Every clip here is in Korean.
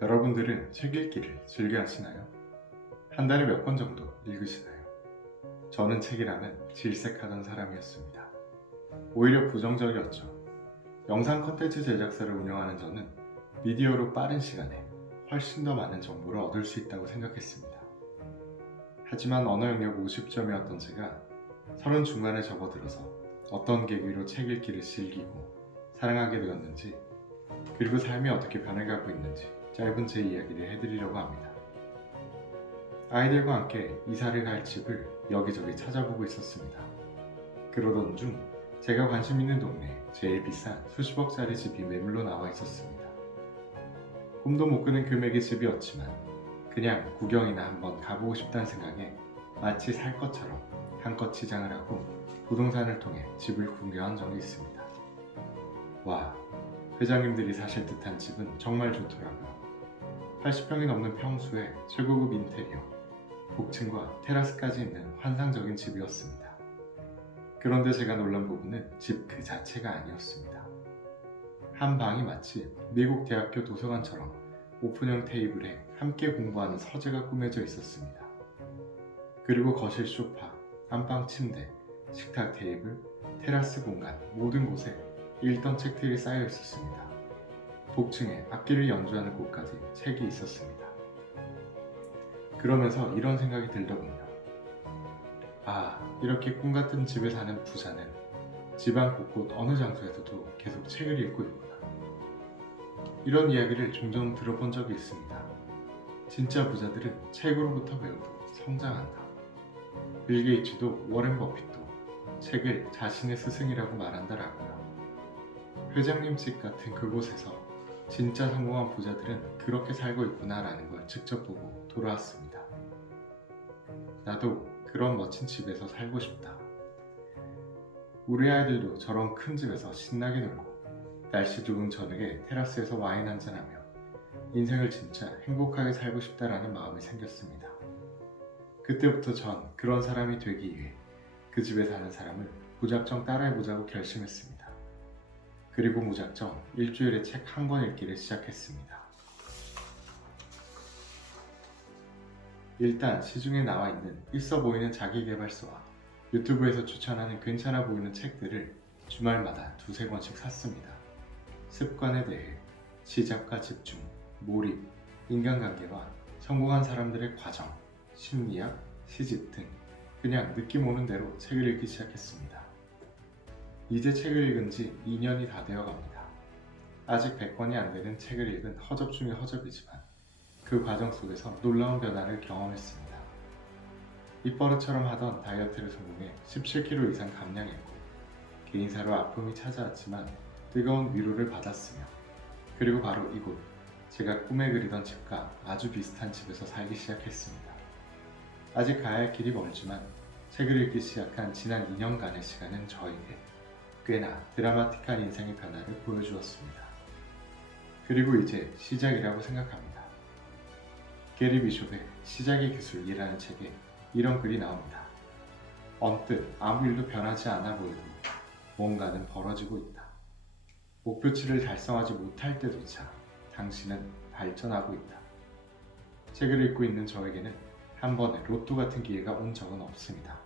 여러분들은 책 읽기를 즐겨 하시나요? 한 달에 몇 권 정도 읽으시나요? 저는 책이라면 질색하던 사람이었습니다. 오히려 부정적이었죠. 영상 콘텐츠 제작사를 운영하는 저는 미디어로 빠른 시간에 훨씬 더 많은 정보를 얻을 수 있다고 생각했습니다. 하지만 언어 영역 50점이었던 제가 30 중반에 접어들어서 어떤 계기로 책 읽기를 즐기고 사랑하게 되었는지, 그리고 삶이 어떻게 변해가고 있는지 짧은 제 이야기를 해드리려고 합니다. 아이들과 함께 이사를 갈 집을 여기저기 찾아보고 있었습니다. 그러던 중 제가 관심 있는 동네에 제일 비싼 수십억짜리 집이 매물로 나와 있었습니다. 꿈도 못 꾸는 금액의 집이었지만 그냥 구경이나 한번 가보고 싶다는 생각에 마치 살 것처럼 한껏 치장을 하고 부동산을 통해 집을 구경한 적이 있습니다. 와, 회장님들이 사실 듯한 집은 정말 좋더라고요. 80평이 넘는 평수에 최고급 인테리어, 복층과 테라스까지 있는 환상적인 집이었습니다. 그런데 제가 놀란 부분은 집 그 자체가 아니었습니다. 한 방이 마치 미국 대학교 도서관처럼 오픈형 테이블에 함께 공부하는 서재가 꾸며져 있었습니다. 그리고 거실 소파, 안방 침대, 식탁 테이블, 테라스 공간 모든 곳에 읽던 책들이 쌓여 있었습니다. 복층에 악기를 연주하는 곳까지 책이 있었습니다. 그러면서 이런 생각이 들더군요. 아, 이렇게 꿈같은 집에 사는 부자는 집안 곳곳 어느 장소에서도 계속 책을 읽고 있구나. 이런 이야기를 종종 들어본 적이 있습니다. 진짜 부자들은 책으로부터 배우고 성장한다. 빌 게이츠도 워렌 버핏도 책을 자신의 스승이라고 말한다라고요. 회장님 집 같은 그곳에서 진짜 성공한 부자들은 그렇게 살고 있구나라는 걸 직접 보고 돌아왔습니다. 나도 그런 멋진 집에서 살고 싶다. 우리 아이들도 저런 큰 집에서 신나게 놀고 날씨 좋은 저녁에 테라스에서 와인 한잔하며 인생을 진짜 행복하게 살고 싶다라는 마음이 생겼습니다. 그때부터 전 그런 사람이 되기 위해 그 집에 사는 사람을 무작정 따라해보자고 결심했습니다. 그리고 무작정 일주일에 책 한 권 읽기를 시작했습니다. 일단 시중에 나와 있는 있어 보이는 자기계발서와 유튜브에서 추천하는 괜찮아 보이는 책들을 주말마다 두세 권씩 샀습니다. 습관에 대해, 시작과 집중, 몰입, 인간관계와 성공한 사람들의 과정, 심리학, 시집 등 그냥 느낌 오는 대로 책을 읽기 시작했습니다. 이제 책을 읽은 지 2년이 다 되어 갑니다. 아직 100권이 안 되는 책을 읽은 허접 중의 허접이지만 그 과정 속에서 놀라운 변화를 경험했습니다. 입버릇처럼 하던 다이어트를 성공해 17kg 이상 감량했고, 개인사로 아픔이 찾아왔지만 뜨거운 위로를 받았으며, 그리고 바로 이곳, 제가 꿈에 그리던 집과 아주 비슷한 집에서 살기 시작했습니다. 아직 가야 할 길이 멀지만 책을 읽기 시작한 지난 2년간의 시간은 저에게 꽤나 드라마틱한 인생의 변화를 보여주었습니다. 그리고 이제 시작이라고 생각합니다. 게리 비숍의 시작의 기술이라는 책에 이런 글이 나옵니다. 언뜻 아무 일도 변하지 않아 보여도 뭔가는 벌어지고 있다. 목표치를 달성하지 못할 때조차 당신은 발전하고 있다. 책을 읽고 있는 저에게는 한 번의 로또 같은 기회가 온 적은 없습니다.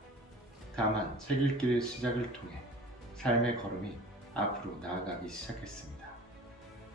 다만 책 읽기의 시작을 통해 삶의 걸음이 앞으로 나아가기 시작했습니다.